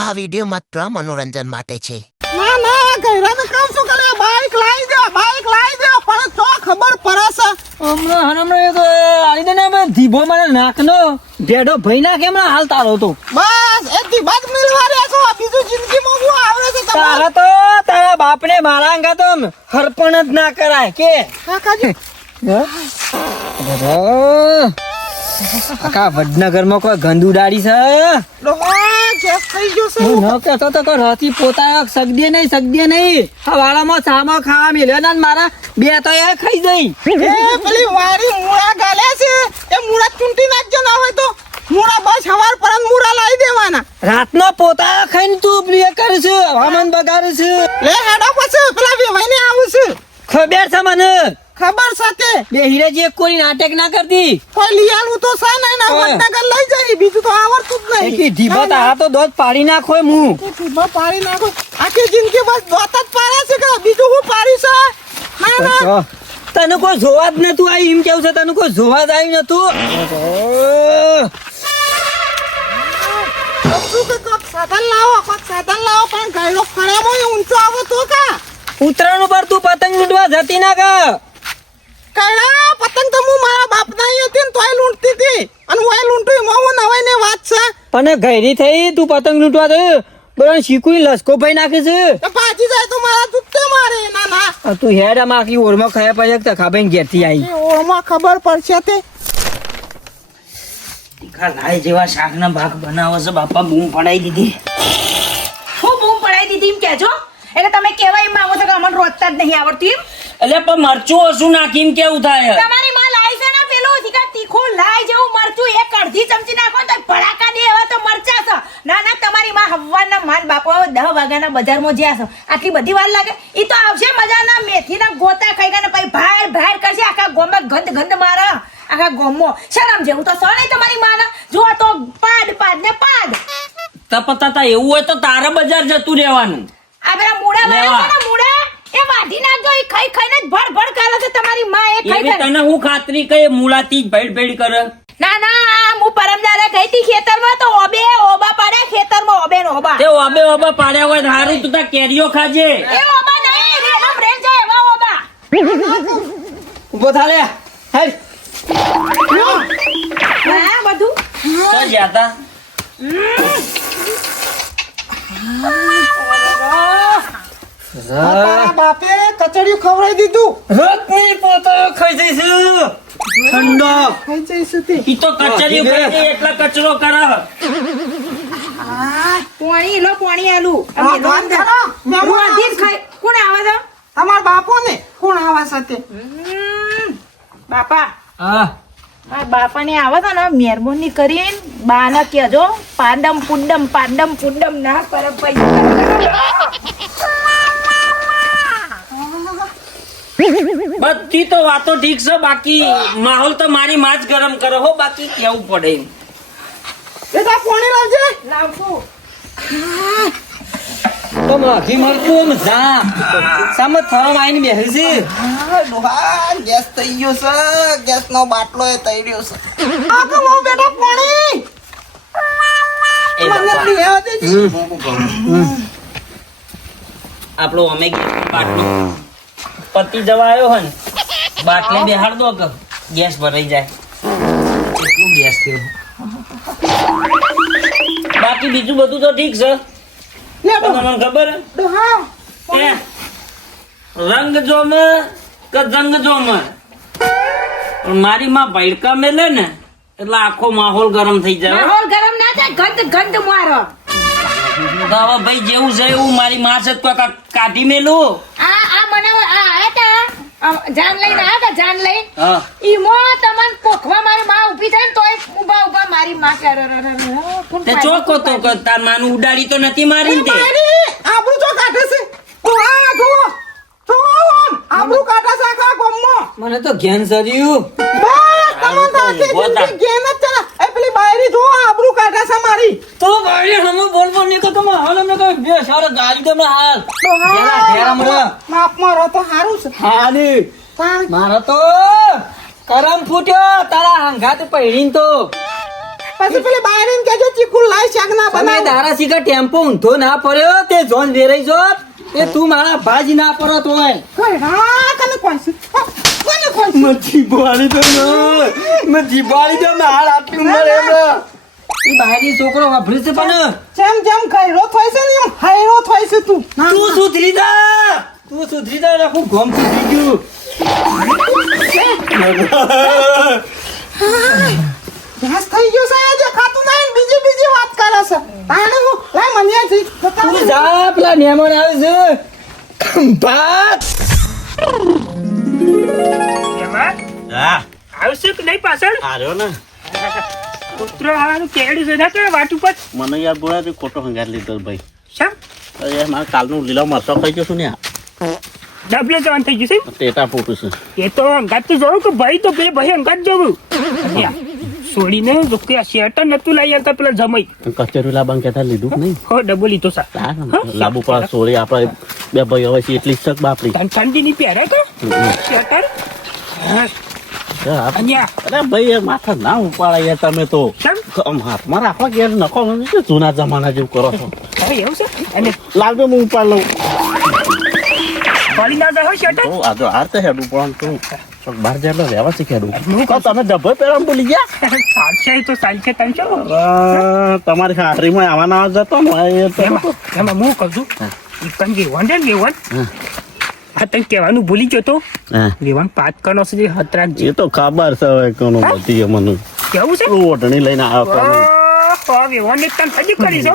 આ વિડીયો માત્ર મનોરંજન માટે છે. ના ના ગયરાને કામ શું કરે બાઈક લાવી દે પણ તો ખબર પડશે હમણાં એ તો આલી દે ને ધીબો મને નાકનો ઢેડો ભઈ નાખે હમણાં હાલ તારો તો બસ એ દીબાદ મિલવા રહ્યા છો બીજું જિંદગીમાં શું આવડે છે તારા તો તારા બાપને મારા અંગા તો હરપણ જ ના કરાય કે કાકાજી આખા વડનગરમાં કોઈ ગંદુ દાડી છે ડોહા ગેસ થઈ ગયો છે હું ન કહેતો તો કે રાતી પોતા સગદે નહીં હવાળામાં સામા ખાવા મેલ્યો ને મારા બે તો એ ખાઈ જઈ એ પેલી વારી મૂળા ગાલે છે એ મૂળા ચૂંટી નાખજો ના હોય તો મૂળા બસ હવાર પરન મૂળા લાવી દેવાના રાતનો પોતા ખાઈને તું પ્રિય કરે છે હવામાન બગાડે છે લે હેડો પછી પેલા વેવાઈને આવું છે ખબર છે મને ખબર સાથે બે હીરાજી એક કોઈ નાટક ના કરતી કોઈ લઈ આલું તો સા નહીં ના વડનગર લઈ જાય બીજું તો આવડતું જ નહીં કે ઢીબા આ તો દોત પાડી નાખો હું ઢીબા પાડી નાખો આખી જિંદગી બસ દોત જ પાડે છે કે બીજું હું પાડી છે ના ના તને કોઈ જોવા જ નતું આવી એમ કેવું છે તને કોઈ જોવા જ આવ્યું નતું સાધન લાવો પણ ગયડો ખરાબો ઊંચો આવો તો કા ઉત્તરાયણ ઉપર તું પતંગ લૂંટવા જતી ના કા કડા પતંગ તો હું મારા બાપ ના હતી ને તોય લૂંટતી હતી અને ઓય લૂંટું મોવો નવાઈ ને વાત છે પણ ઘેરી થઈ તું પતંગ લૂંટવા તો બરાબર શીખુઈ લસકો ભાઈ નાખે છે તો પાછી જાય તો મારા જુત્તે મારે ના ના તું હેડ આમ આખી ઓરમાં ખાયા પછી તખાભાઈ ઘેરથી આવી ઓળમાં ખબર પડશે તે તીખા લાય જેવા શાકના ભાગ બનાવો છે બાપા બૂમ પડાઈ દીધી હું બૂમ પડાઈ દીધી એમ કહેજો એટલે તમે કેવા એમ માંગો છો કે અમને રોજતા જ નહીં આવડતું એમ એટલે પણ મરચું ઓછું નાખીને કેવું થાય તમારી માં લાઈ છે ને પેલું તીખા તીખું લાઈ જેવું મરચું એક અડધી ચમચી નાખો તો ભડાકા દે એવા તો મરચા છે ના ના તમારી માં હવારના માન બાપો 10 વાગ્યાના બજારમાં જ્યાં છે આટલી બધી વાર લાગે ઈ તો આવશે મજાના મેથીના ગોતા ખાઈ ગયા ને પછી ભાર કરશે આખા ગોમાં ગંધ મારે આખા ગોમમાં શરમ જેવું તો સર નહીં તમારી માં જો તો પાડ ને પાડ તપતા એવું હોય તો તારે બજાર જતું રહેવાનું આ પેલા મૂળા વાળા મૂળા એ વાઢી નાખજો એ ખાઈ ખાઈને જ ભડ કાલે છે તમારી માં એ ખાઈ તને હું ખાતરી કહે મૂળાથી જ ભેડ કરે ના હું પરમદારે ગઈ હતી ખેતરમાં તો ઓબા પાડ્યા ખેતરમાં ઓબે નો ઓબા તે ઓબા પાડ્યા હોય હારું તું તા કેરીઓ ખાજે એ ઓબા નહીં રેલમ રેલ જાય એવા ઓબા ઉભો થા લે હેડ હા બધું તો જાતા તારા બાપે કચડિયું ખવડાવી દીધું રત્ની પોતો ખાઈ જઈશું ઠંડો ખાઈ જઈશું તે ઈ તો કચરી ખાઈ એટલા કચરો કરે પાણી આલુ હા, બંધ કરો. રોધીન ખાઈ કોણ આવે છે તમારા બાપો ને કોણ આવા સાથે બાપા હા આ બાપાને આવે છે ને મહેરબાની કરીને બાને કહેજો પાડમ પુડમ ના પર બધી તો વાતો ઠીક છે બાકી માહોલ તો મારી માં જ ગરમ કરે હો બાકી કેવું પડે એ તા પાણી લાવજે લાવશું તો માખી મળતું જા સામે થરમ આવીને બેસી છે લોહા ગેસ થઈ ગયો છે ગેસ નો બાટલો એ થઈ રહ્યો છે આ કમો બેટા પાણી મને પીવા દેજે આપણો અમે બાટલો પતિ જવા આવ્યો હોય ને બાટલે બેહાડ દો કે ગેસ ભરાઈ જાય એટલું ગેસ થયું બાકી બીજું બધું તો ઠીક છે લે તમને ખબર ડોહા હે રંગ જોમ કે જંગ જોમ મારી માં ભડકા મેલે ને એટલે આખો માહોલ ગરમ થઈ જાય માહોલ ગરમ ના થાય ગંધ મારો તો હવે ભાઈ જેવું છે એવું મારી માં છે તો કાઢી મેલું આ મને આયા તા જાન લઈને આયા તા જાન લઈને હા ઈમો તમન પોખવા મારી માં ઊભી થાય ને તોય ઊભા મારી માં કે તે ચોકો તો કે તાર માનું ઉડાડી તો નથી મારી ને તે મારી આબરૂ તો કાઢે છે ડોહા જો આબરૂ કાઢે છે આખા ગામમાં મને તો ઘેન સર્યું બસ તમને તો આખી જિંદગી ગેમ જ ચાલે એ પેલી બાયરી જો આબરૂ કાઢે છે મારી તો ભાઈ હમ બોલ નહીં તો તમે હાલ અમને કઈ બે સારા ગાડી તમે હાલ ડોહા ઘેરા મરા માપ મારો તો હારું છે હાલી પણ મારો તો કરમ ફૂટ્યો તારા હંગાત પહેરીને તો પછી પેલી બાયરીને કહેજો ચીકુ લાય શાક ના તમે બનાવ દારા શીખા ટેમ્પો ઊંધો ના પડ્યો તે જોન વેરાઈ જો એ તું મારા ભાજી ના પડો તોય કોઈ હા કને કોઈસી કોને કોઈસી નથી બોલી તો નથી બોલી તો માર આટલું મરે એમ ઈ બહારી છોકરો વાપરે છે પણ જેમ જેમ ગયરો થાય છે ને એમ હાયરો થાય છે તું તું સુધરી જા રાખું ગોમ સુધરી ગયું ગેસ થઈ ગયો છે જે ખાતું નહીં ને બીજી વાત કરે છે તાણે હું લાય મને જી તું જા પેલા મહેમાન આવે છે ખંભાત હા આવશે કે નહીં પાછળ આર્યો ને પુત્ર આવાનું કેડી છે ના કે વાટ ઉપર મને યાર બોલા ખોટો હંગાર લીધો ભાઈ શા અરે મારે કાલનું લીલો મરચો ખાઈ જશું ને ડબલે જવાન થઈ ગયું ટેટા ફૂટું છે છે એ તો અંગાત તો જોયું કે ભાઈ તો બે ભાઈ અંગાત જવું છોડીને જો કે આ શેટર નતું લઈ આવતા પેલા જમાઈ કચેરી લાબાન કહેતા લીધું નહીં હો ડબલ લીધો સા લાબુ પર સોરી આપણે બે ભાઈ હવે છે એટલી શક બાપડી ઠંડી ની પહેરે કે શેટર અહીંયા અરે ભાઈ એ માથા ના ઉપાડા યાર તમે તો કેમ આમ હાથમાં રાખવા ઘેર નખો જૂના જમાના જેવું કરો છો હવે એવું છે અને લાવજો હું ઉપાડ લઉં ફરી ના જાય શેટર તો આ જો આ તો હેડું પણ તું ચોક બહાર જાય રહેવા શીખ્યાડું તમે ડબ્બો પહેરવા ભૂલી ગયા ચાલશે તો ચાલશે તમે ચલો તમારી ખાતરીમાં આવવાના જતો ને એ તો એમાં હું કહું છું ઈ વેવન છે ને વેવન આ તને કહેવાનું ભૂલી ગયો તો હા. વેવન પાત કરનો છે હતરાક એ તો ખબર છે હવે કોનો બધી મને કેવું છે ઓઢણી લઈને આવ્યો વેવન ને તને સજી કરી છો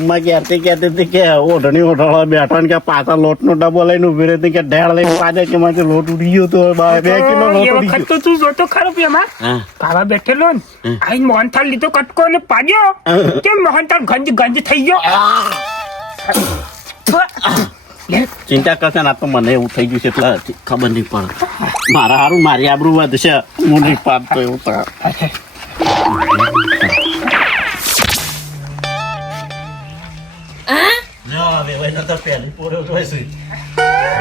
મેં કહેતી હતી કે ઓઢણી ઓઢાળવા બેઠા ને કે પાછા લોટનો ડબ્બો લઈને ઉભી રહી કે ઢેળ લઈને પાછા કે મારે લોટ ઉડી ગયો તો 2 કિલો લોટ એ ઉડી વખત ગયો તો તું જોતો ખરો પેમાં હા. ખાવા બેઠેલો ને આઈ મોહનથાળ લીધો કટકો ને પાડ્યો કેમ મોહનથાળ ગંજ થઈ ગયો લે, ચિંતા કરશે ને આ તો મને એવું થઈ ગયું છે એટલે ખબર નહીં પડે મારા હારું મારી આબરૂ વધશે હું નહીં પાડતો એવું તો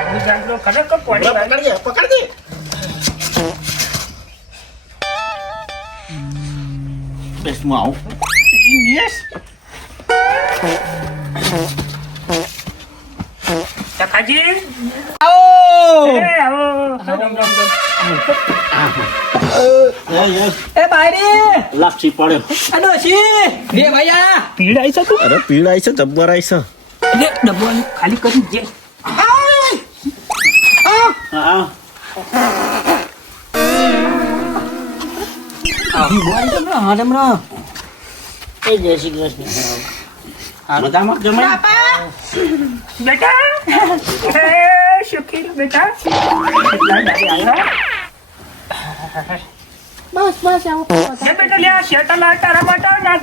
હું જાણતો ખરેખર કોની વાત. બેસ હું આવું સખાજી આવો એ આવો રમ રમ એ બાયરી લાક્ષી પડ્યો આ ડોશી બે ભૈયા પીડ આવી છે તું અરે પીડ આવી છે જબ્બર આવી છે લે ડબ્બો ખાલી કરી દે હા એ જય શ્રી કૃષ્ણ મજામાં જમાઈ બેટા એ શોખીન બેટા કેટલા દાડી આવ્યા બસ આવો લે બેટા લે આ શેટર લા તારા માટે ના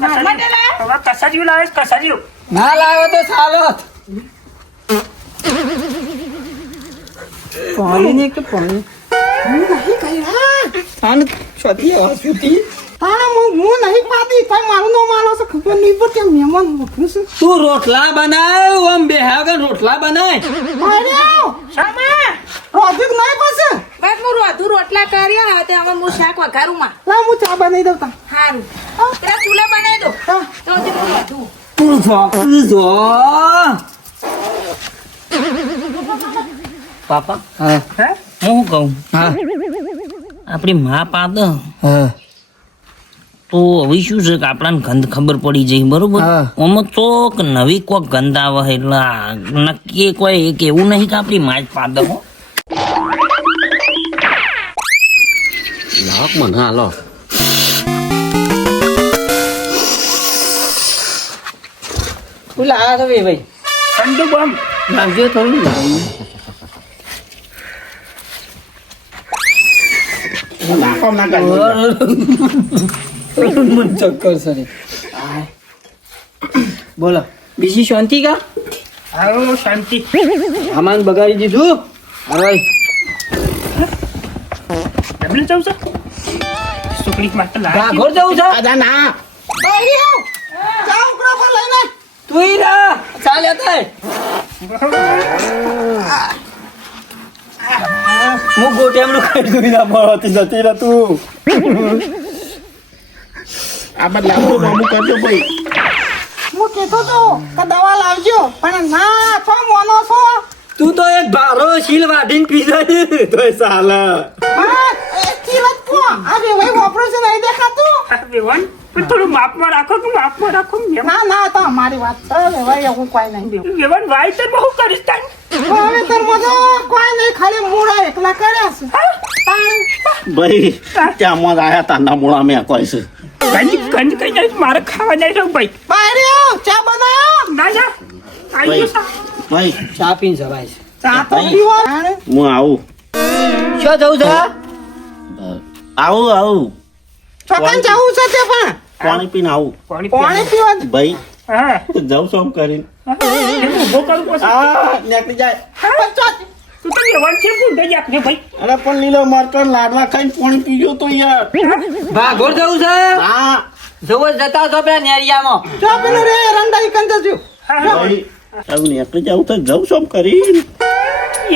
હવે કસાજીયું લાવે કસાજીયું ના લાવો તો ચાલો પાણી ને કે પાણી આને છોતી હોસ્પિટલ તાણે હું નહીં પાડી તાય મારું નો માલો છે ખબર નહીં પડતી મહેમાન મોકલું છે તું રોટલા બનાવ આમ બેહાગર રોટલા બનાય અરે શામા રોધિક નહીં પાસે બસ હું રોધું રોટલા કર્યા તે હવે હું શાક વઘારું માં લા હું ચા બનાવી દઉં તા હારું પેલા ચૂલા બનાવી દો તો હજી હું રોધું તું જો પાપા હા હે હું કહું હા આપણી મા પાદ હા તો હવે શું છે કે આપણને ગંધ ખબર પડી જાય બરોબર હા. આમાં તો નવી કોઈક ગંધ આવે એટલે નક્કી કોઈ એક એવું નહીં કે આપણી માં જ પાદ હો લાવ મને હાલો તું લાયા તો ભાઈ ઠંડુ બમ લાગજો થોડું મને ચક્કર સરે બોલો બીજી શાંતિ કા આવો શાંતિ સામાન બગાડી દીધું હવે ડબલ જવું છે સુકડી માટે લાવી ઘર જવું છે દાદા ના અરે ચા ઉકળા પર લઈને તું ઈ રા ચાલ હતા હું ગોટેમનું ખાઈ ગઈ ના મળતી જતી રહે તું આ બદલા અમુક કરજો ભાઈ. હું કહેતો તો કે દવા લાવજો પણ ના છો મોનો છો. તું તો એક ભારો શીલ વાઢીને પી જાય તોય ચાલે. હા એ કિરત કો આ બે ભાઈ ઓપરેશન નહીં દેખાતું. વેવાન પણ થોડું માપમાં રાખો કે માપમાં રાખો એમ. ના ના તો અમારી વાત છે બે ભાઈ હું કોઈ નહીં. વેવાન વાય તો બહુ કરીશ તાન. હવે તો મજો કોઈ નહીં ખાલી મૂળા એકલા કર્યા છે. તાણ ભાઈ ત્યાં મોજ આયા તાના મોળા મેં કોઈ છે. કંઈ કઈ જાય મારે ખાવા જાય છે ભાઈ. બહાર આવો ચા બનાવો. ના જા આવી ગયો ભાઈ ચા પીને જવાય છે. ચા તો પીવો. તાણ હું આવું. શું જવું છે આવું છોકરાને જવું છે તે પણ પાણી પીને આવું. પાણી પીવા જ. ભાઈ હા જાઉં છું આમ કરીને. એમ ઊભો કરું પછી. નીકળી જાય. પણ ચા તું તો વેવાન છે ભૂંડો જ આપને ભાઈ. અરે પણ લીલો મરકર લાડવા ખાઈને પાણી પીજો તો યાર. ભાગોળ જવું છે હા જવું જતા તો પેલા નેરિયામાં ચા પીનું રે રંડાઈ કંદ જજો. ભાઈ આવું નીકળી જાઉં તો જાઉં છું આમ કરીને.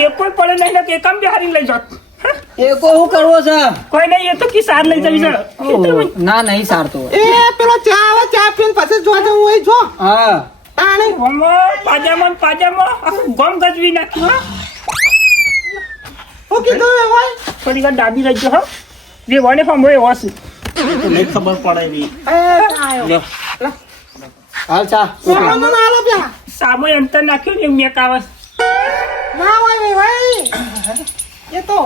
એ કોઈ પડે નહીં ને કે કામ બિહારી લઈ જાત. એ શું કરવો છે કોઈ નહીં એ તો કી સાર લઈ જવી છે. ના નહીં સારતો એ પેલો ચા આવે ચા પીને પછી જો તો હું જો. હા તાણે પાજામાં આખું ગમ ગજવી નાખ્યું. હું કીધું એ ભાઈ. થોડી વાર ડાબી રહેજો હો. જે વને ફામ હોય હશે. તો નહીં ખબર પડે એવી. એ ચા આવ્યો. હાલ ચા છોકરાને ના આલો પેલા. સામો અંતર નાખ્યું ને મેક આવે. ના હોય બે ભાઈ એ તો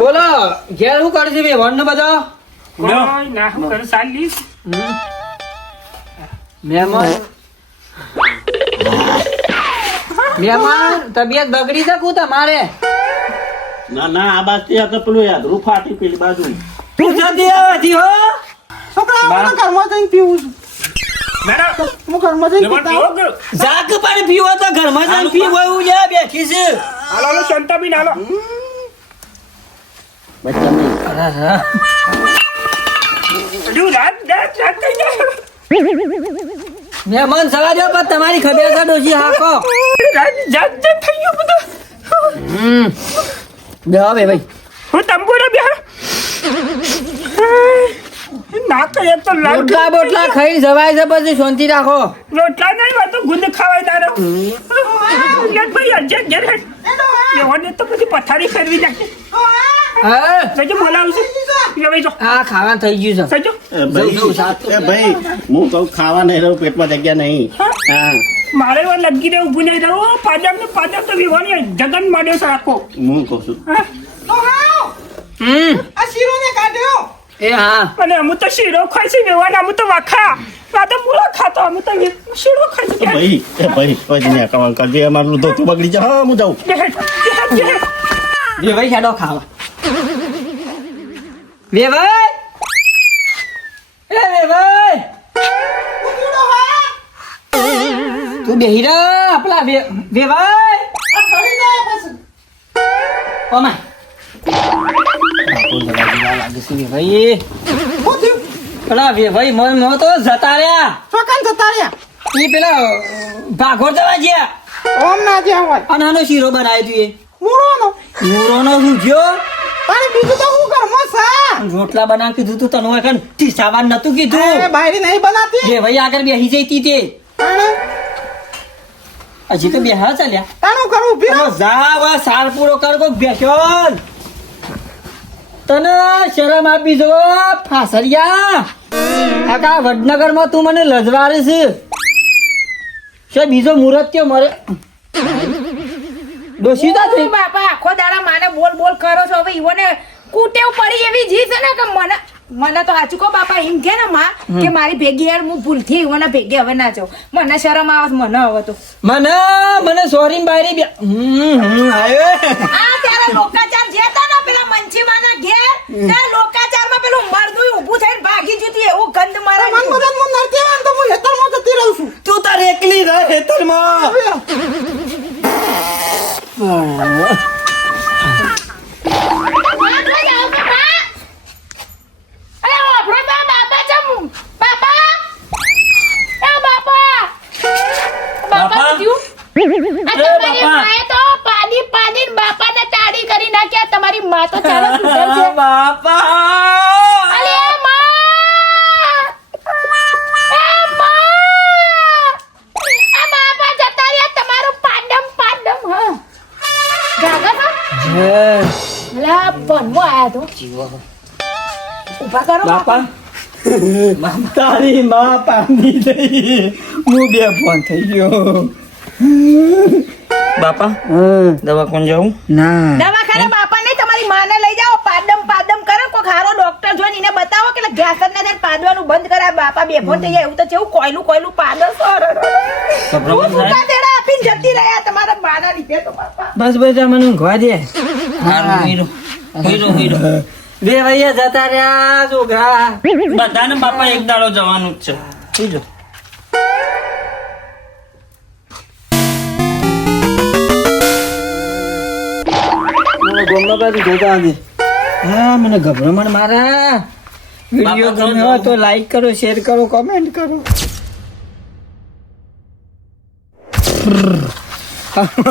બોલો ઘેર શું કરે છે બે વન નો બધો કોઈ ના હું કરું ચાલીસ. મહેમાન તબિયત બગડી શકું તમારે ના ના આ બાજુ આ તો પેલું યાદરું ફાટી પેલી બાજુ. તું જલ્દી આવાથી હો છોકરા હું ઘરમાં જઈને પીવું છું. બરાબર. હું ઘરમાં જઈને વેવાન પીતા પીવો કે? જાક પાણી પીવો તો ઘરમાં જઈને પીવો એવું છે બેઠી છે હાલો હાલો શાંતાબેન હાલો. હજુ રાત કઈ જાય. મહેમાન સવા દો પણ તમારી ખબર છે ડોશી હાકો જાત થઈ ગયું બધું. બેહો બે ભાઈ હું તંબુરો બેહ. ના કરે તો લાગ. રોટલા બોટલા ખાઈ જવાય છે પછી શાંતિ રાખો રોટલા નહીં હોય તો ગુંદ ખાવાય તારો. લે ભાઈ અજય ઘેર હેડ. એવાને તો પછી પથારી ફેરવી નાખી. હા સજો બોલાવું છું. લેવાઈ જાઓ. આ ખાવાનું થઈ ગયું છે સજો એ ભાઈ હું કહું ખાવા નહીં રહું પેટમાં જગ્યા નહીં. હા મારે એવા લગી દે ઊભું નહીં રહું. પાજામ ને પાજામ તો વિવાની જગન માંડ્યો છે આખો. હું કહું છું. હા? તો હાવ આ શીરોને કાઢ્યો. એ હા અને અમુ તો શીરો ખાય છે વેવાના અમુ તો વાખા. આ તો મૂળો ખાતો અમુ તો શીરો ખાય છે. ભાઈ કોઈ નહીં કમાલ કરજે અમારું ધોતું બગડી જાય. હા હું જાઉં. બે ભાઈ હેડો ખાવા બે ભાઈ એ બે ભાઈ હું કીધું હા તું બેહી રહે આપલા બે ભાઈ આ ઘડી જાય પછી. ઓમાય ભાઈ હું થયું પેલા બે ભાઈ મન તો જતા રહ્યા છોકરાને જતા રહ્યા. એ પેલા ભાગોળ જવા ગયા ઓમ ના જ્યાં હોય અને આનો શીરો બનાવ્યો તું એ મૂળોનો. મૂરોનો રૂજ્યો પણ બીજું તો હું ઘરમાં છે. રોટલા બનાવ કીધું તું તને હોય ટીસાવાન નતું એ કીધું બાયરી નહીં બનાતી. બે ભાઈ આગળ બેસી જઈતી તે તાણે હજી તો બેહા ચાલ્યા તાનું કરું ઊભી રહો. જા સાર પૂરો કર કોક બેસ્યો તને શરમ આપી જો ફાસરિયા આખા વડનગરમાં તું મને લજવારે છે બીજો મુહૂર્ત કે મરે દોષિતા થઈ બાપા આખો દાડા માને બોલ બોલ કરો છો હવે ઈવોને કુટેવ પડી એવી જી છે ને કે મને તો સાચું કહો બાપા એમ કે ને માં કે મારી ભેગી યાર હું ભૂલથી ઈવોના ભેગે હવે ના જાઉં મને શરમ આવે છે મને હવે તો મને સોરી બારી બે આયો આ ત્યારે લોકાચાર જે હતા ને પેલા મંચીમાના ઘેર ત્યાં લોકાચારમાં પેલું મરદું ઊભું થઈને ભાગી જતી એવું ગંધ મારા મન મદદ હું નરતી આવે ને તો હું હેતરમાં જતી રહું છું. તું તાર એકલી રહે ખેતરમાં પાણી પાણી બાપાને તાળી કરી નાખ્યા તમારી માં તો ચાલો સુધર છે બાપા લાયા તો જીવો ઊભા કરો બાપા તારી માં પામી ગઈ હું બે ફોન થઈ ગયો બાપા હમ. દવા કોણ જાઉં ના દવાખાને બાપા નહીં તમારી માને લઈ જાઓ પાદમ કરો કોઈ ખારો ડોક્ટર જોઈને એને બતાવો કે ગેસ જ ને પાદવાનું બંધ કરાય બાપા બેફોન થઈ જાય એવું તો કેવું કોયલું પાદો આપીને જતી રહ્યા તમારા બાના લીધે તો બાપા બસ બધા મને ઊંઘવા દે હીરો બે વૈયા જતા રહ્યા છોકરા બધાને બાપા એક દાડો જવાનું જ છે હીરો મને ગોમમાં બાજુ જોતા આજે હા મને ગભરામણ મારા વિડીયો બાપા ગમે હોય તો લાઈક કરો શેર કરો કોમેન્ટ કરો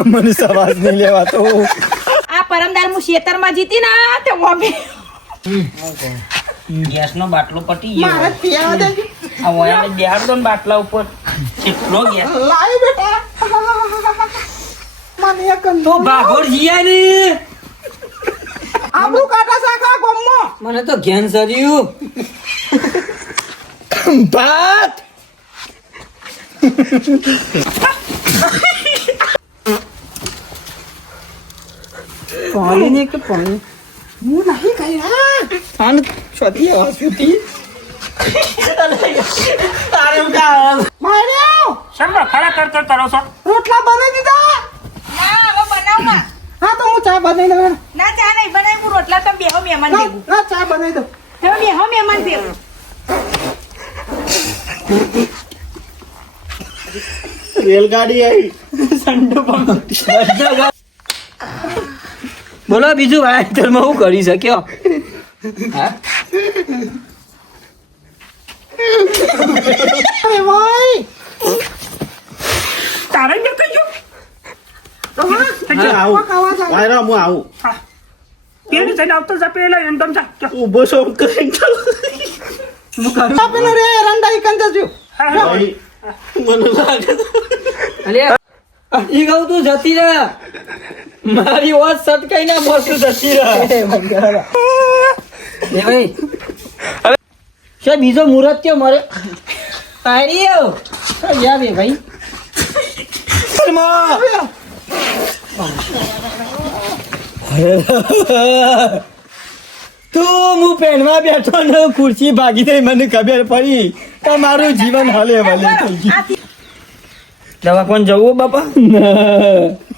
મને સવાજ નહીં લેવાતો આ પરમદાર હું ખેતરમાં જીતી ના તે વોબી ગેસનો બાટલો પટી ગયો મારે પીવા દેજો આ વયાને બેહાડ દો ને બાટલા ઉપર કેટલો ગેસ લાય બેટા મને એક તો ભાગોળ જીયા ને આબરૂ કાઢા સાખા ગોમમાં મને તો ઘેન સર્યું ભાત પાણી ને કે પાણી હું નહીં ગયા આન છોડી આવા સુધી માર્યો શેમાં ખરા કર કરો છો રોટલા બનાવી દીધા ના હવે બનાવમાં હા તો હું ચા બનાવી દઉં ના ચા નહીં બનાવી હું રોટલા તમે બેહો મહેમાન ભેગું ના ચા બનાવી દઉં તમે બેહો મહેમાન ભેગું રેલગાડી આવી સંડો પણ બોલો બીજું ભાઈ તમે હું કરી શક્યો હા અરે ભાઈ તારે જ કહીજો આવું આવું પેલી જઈને આવતો જા પેલા એમ તમ જા ઉભો છો કરીને પેલો રે રંડા ઈ કંદ જો મને લાગે અલે ઈ કહું તું જતી રહે મારી વાત સટકાઈ ના મોસું જતી રહે એ ભાઈ છે બીજો મુહૂર્ત કે મારે આર્યો યા બે ભાઈ તું હું પેનમાં બેઠો ને ખુરશી ભાગી થઈ મને ખબર પડી તમારું જીવન હલે ભલે થઈ ગયું દવા કોણ જવું બાપા ના